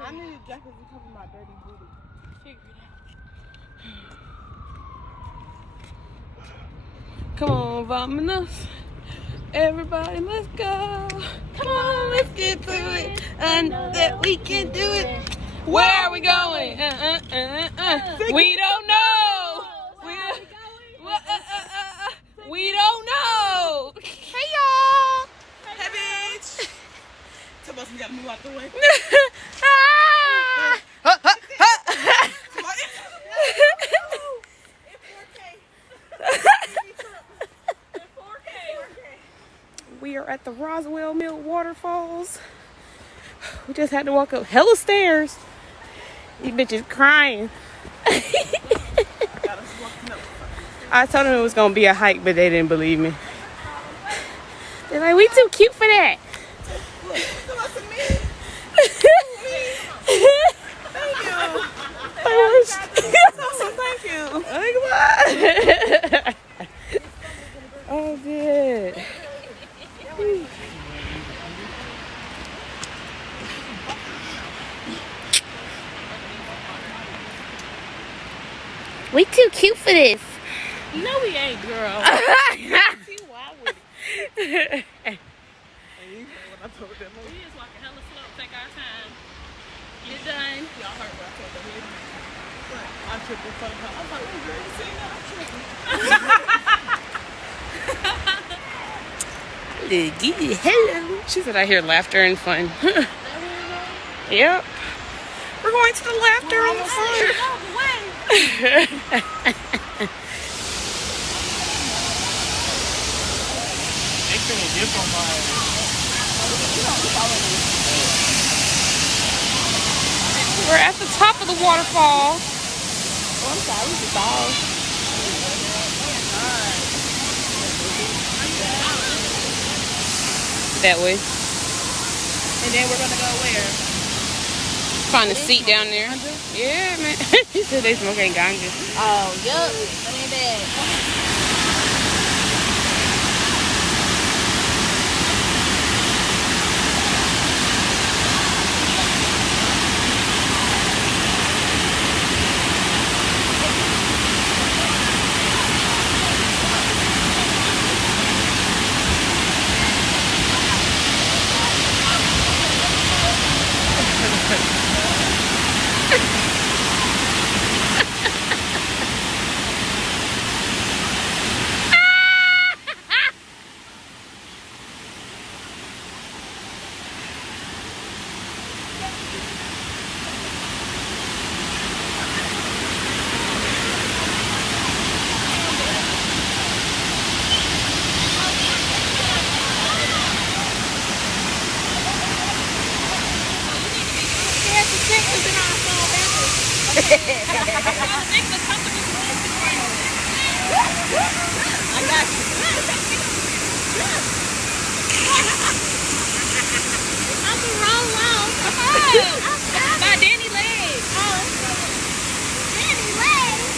I need jackets to cover my dirty booty. Figure it out. Come on, vámonos. Everybody, let's go. Come on, let's get to it. I know that we can do it. Where are we going? We don't know. We don't know. Hey, y'all. Hey, bitch. Tell us we gotta move out the way. We are at the Roswell Waterfalls. We just had to walk up hella stairs. These bitches crying. I told them it was gonna be a hike, but they didn't believe me. They're like, we too cute for that. Thank you. Oh, good. We too cute for this. No, we ain't, girl. We just walking hella slow, take our time. Get done. Y'all heard what I told the lady. I'm tripping for her. I'm like, oh, girl, you see that? I'm tripping. Hello. She said I hear laughter and fun. Yep. We're going to the laughter and fun. We're at the top of the waterfall. Oh, I'm sorry, we just all. That way. And then we're gonna go where? Find a seat down there. Yeah, man. He said they smoking ganja. Oh, yup. That ain't bad. I got you. I'm the wrong one. By Danny Legs. Oh. Danny Legs?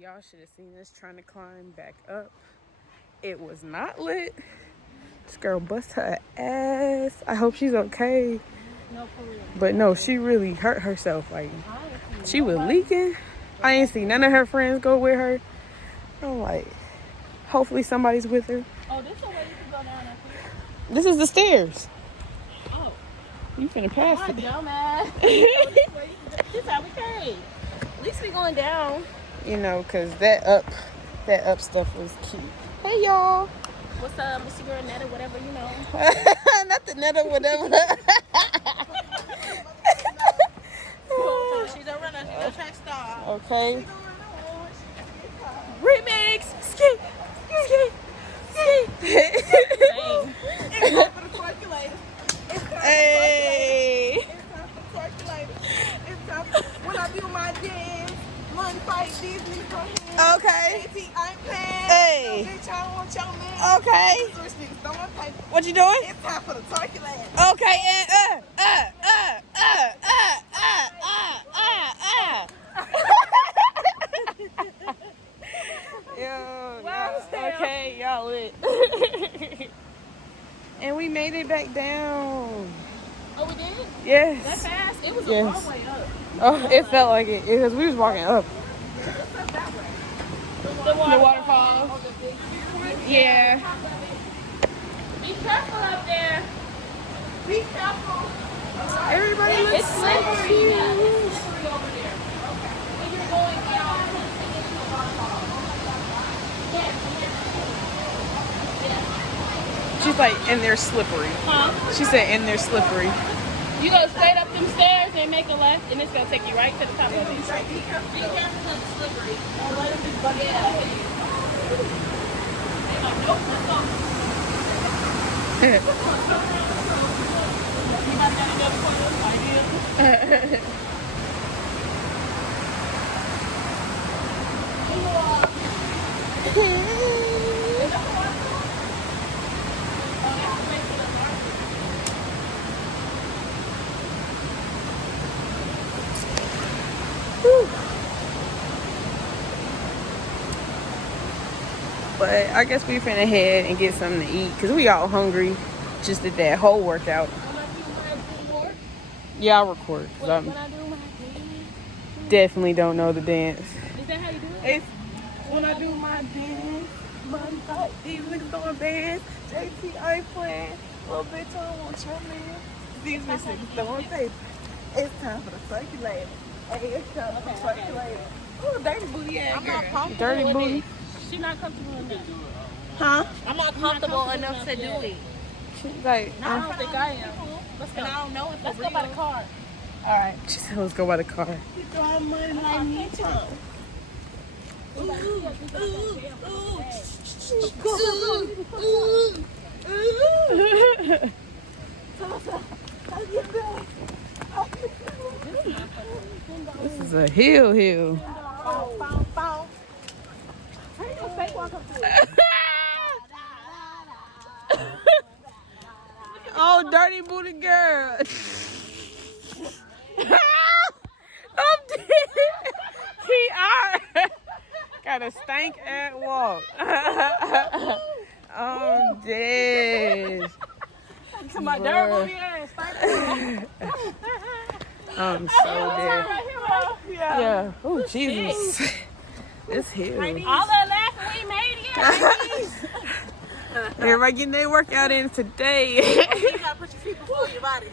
Yeah. Y'all should have seen us trying to climb back up. It was not lit. This girl bust her ass. I hope she's okay. No, for real. But no, she really hurt herself. Like, she was leaking. I ain't see none of her friends go with her. I'm like, hopefully somebody's with her. Oh, this is the way you can go down that here. This is the stairs. Oh. You finna pass My it. dumbass. This is how we came. At least we going down. You know, cause that up stuff was cute. Hey y'all. What's up, Mr. Girl, Netta, whatever, you know. Not the Netta, whatever. She's a runner. She's a track star. Okay. Remix. Ski. Hey. It's time for the circulator. Hey. It's time for when I do my dance, money fight Disney from here. Okay. I'm paying. Hey. Bitch, I don't want your man. Okay. What you doing? It's time for the circulator. Okay, and Yo, Wow, okay, y'all lit. And we made it back down. Oh, we did? Yes. That fast? It was a Yes. long way up. Oh, it felt like it because we was walking up. The waterfall. Oh, the big one? Yeah. Be careful up there. Be careful. Everybody looks It's so slippery. cute. Yeah, it's slippery over there. Okay. When you're going down into the waterfall. She's like, and they're slippery. Huh? She said, and they're slippery. You go straight up them stairs and make a left, and it's gonna take you right to the top of it. Be careful because it's slippery. Don't let it be bugged out. Nope, let's go. You have that another point of idea? But I guess we finna head and get something to eat because we all hungry. Just did that whole workout. Yeah, I'll record. When I do my dance. Definitely don't know the dance. Is that how you do it? It's when I do my dance, money fight, these niggas throwing bands, JT I ain't playing, little bitch I want your man. These niggas throwing paper. It's time for the circulator. Hey, it's time for the circulator. Ooh, dirty booty ass I'm not girl. comfortable Dirty with booty. it. She's not comfortable enough. Huh? I'm not comfortable enough to do it. She's like, I don't think I am. Let's go. And I don't know if let's go by the car. all right. She said, let's go by the car. You throwing money like me too. This is a hill. Oh, dirty booty girl. I'm dead. T.R. Got a stank at walk. I'm dead. To my dirty booty ass. I'm so dead. Yeah. Oh, Jesus. This hill. All that laughing, we made it. Everybody getting their workout in today. You gotta put your feet before your body.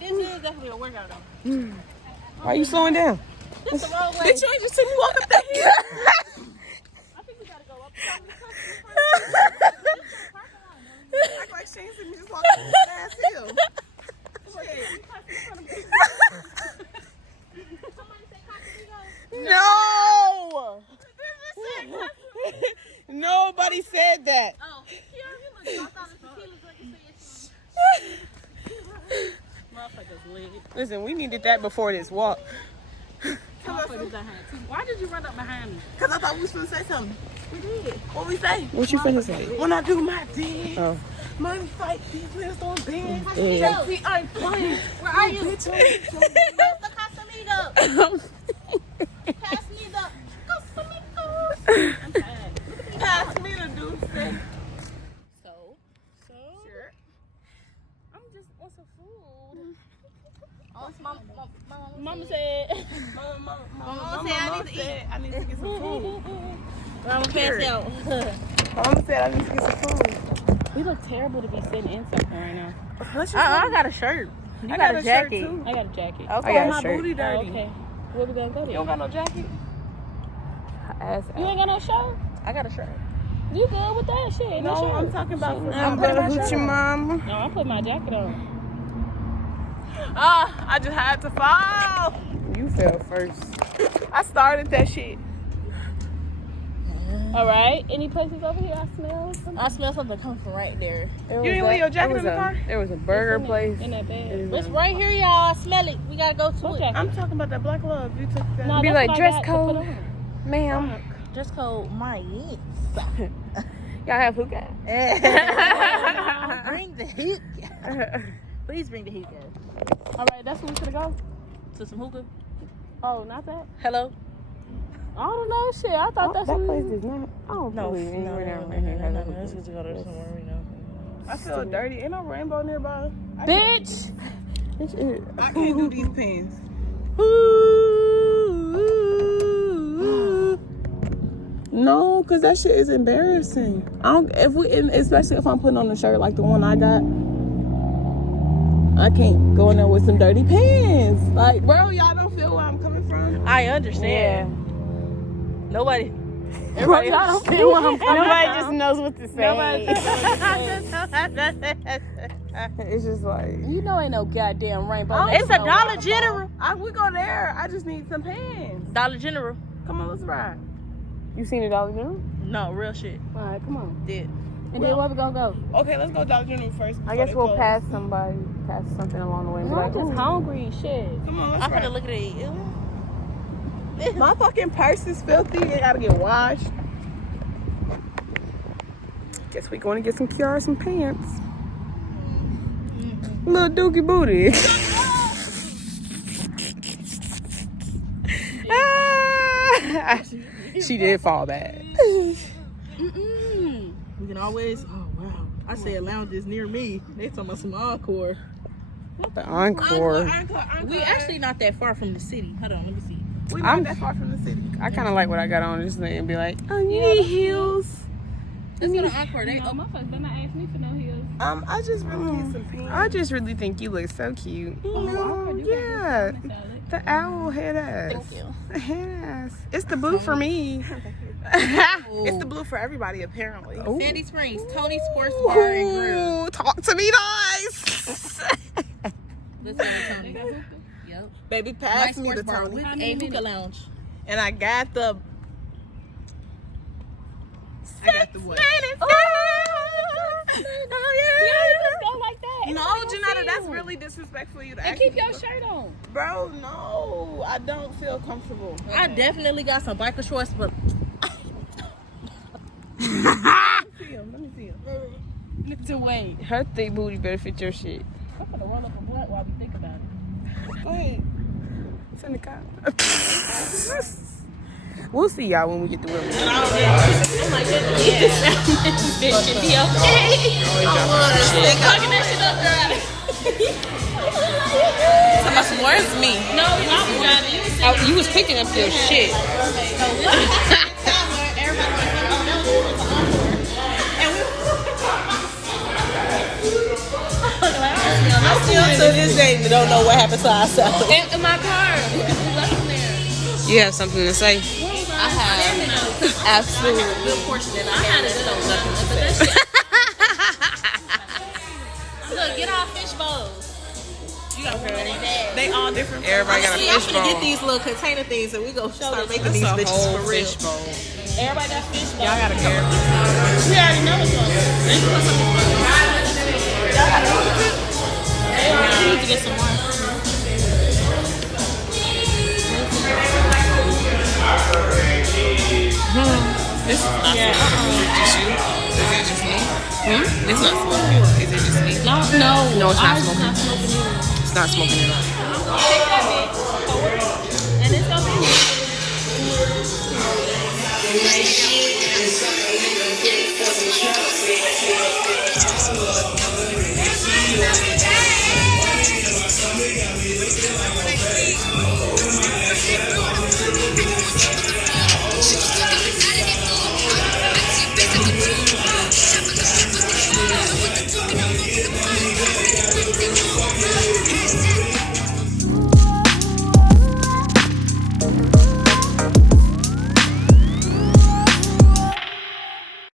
This is definitely a workout though. Why are you slowing down? This the wrong way. Bitch, you ain't just seen me walk up that hill. I think we gotta go up. Act like she ain't seen me just walk up that ass hill. No! Nobody said that. Oh, motherfuckers lit. Listen, we needed that before this walk. Why did you run up behind me? Because I thought we was going to say something. We did. What we say? What you finna say? When I do my dance, Oh. money fight, these niggas on bands. Yeah. JT, I ain't playing. Where are you? Bitch, Where's the Casamigo? Pass me the Casamigo. I'm tired. Pass me the deuce. So? Sure. I'm just on some food. Oh, Mama said. Mama said I need to get some food. Mama passed out. Mama said I need to get some food. We look terrible to be sitting in something right now. I got a shirt. I got a jacket. Too. I got a jacket. I got a my shirt. booty Oh, dirty. okay. Where we gonna go You don't then? got no jacket? Ass You ain't got no shirt? I got a shirt. You good with that shit? No, shirt. I'm talking about for I'm better with your mama. No, I put my jacket on. I just had to fall. You fell first. I started that shit. All right. Any places over here I smell something? I smell something coming from right there. You didn't leave your jacket in the car? There was a burger place. In that bed. It's right here, y'all. I smell it. We gotta go to Okay. it. I'm talking about that black love. You took that. No, Be that's like, what I dress got to code. put on. Ma'am, Dress code my y'all have hookah? Bring the heat. Please bring the heat, guys. All right, that's where we should go. To some hookah. Oh, not that. Hello. I don't know, shit. I thought that's that what place is not. I don't believe anywhere down right here. Let's go there somewhere we know. I feel dirty. Ain't no rainbow nearby. Bitch! I can't do these pins. No, cause that shit is embarrassing. Especially if I'm putting on a shirt like the one I got. I can't go in there with some dirty pants. Like, bro, y'all don't feel where I'm coming from. I understand. Nobody. Everybody, y'all don't feel where I'm coming Nobody from. just knows what to say. It's just like, You know ain't no goddamn rainbow. It's a Dollar General. we go there. I just need some pants. Dollar General. Come on, let's ride. You seen a Dollar General? No, real shit. All right, come on. Did. And then where we gonna go? Okay, let's go Dollar General first. I guess we'll pass something along the way. And be I'm like, just "Ooh." hungry, shit. Come on, let's I'm ride. gonna look at it. My fucking purse is filthy. It gotta get washed. Guess we going to get some Kiara some pants. Little dookie booty. She did fall bad. We can always. Oh wow! I said lounges near me. They talking about some encore. The encore. We actually not that far from the city. Hold on, let me see. We not that far from the city. I kind of like what I got on this thing and be like, I need heels. Let's go to encore. They Motherfuckers better not ask me for no heels. I just really need some pants. I just really think you look so cute. You know, You got yeah. me solid. The owl head ass. Thank you. The head ass. It's the blue for me. It's the blue for everybody, apparently. Ooh. Sandy Springs, Tony Sports Bar and Grill. Ooh, talk to me nice. Let's go to Tony. Yep. Baby, pass Nice me sports the bar Tony. with a hookah lounge. And I got the... what? You just go like that. No, Janetta, that's really disrespectful of you to And ask keep me. your shirt on. Bro, no. I don't feel comfortable. I definitely got some biker shorts, but Let me see him. To wait. Her thick booty better fit your shit. I'm gonna roll up a blunt while we think about it. Go ahead. It's in the car. We'll see y'all when we get to where we're going. Oh my goodness. Yeah. Bitch should be okay. Fucking that shit up, girl. Where's me? No, I'm driving. You was picking up your shit. I still to this day don't know what happened to ourselves. In my car. We left them there. You have something to say? I have Absolutely. a good portion and I had it on nothing. But that shit. Look, get our fish bowls. You got one in that. They all different. Everybody got a See, I'm fish gonna bowl. get these little container things and we go start making That's these a bitches whole for real. fish bowl. Everybody got fish bowl. Y'all gotta come. We already know what's going on. We need to get some more. This is not Just you? Is it just me? It's not smoking. Is it just me? No, No, it's not ours is smoking. not smoking either. It's not smoking at all. Take that bitch. And it's gonna be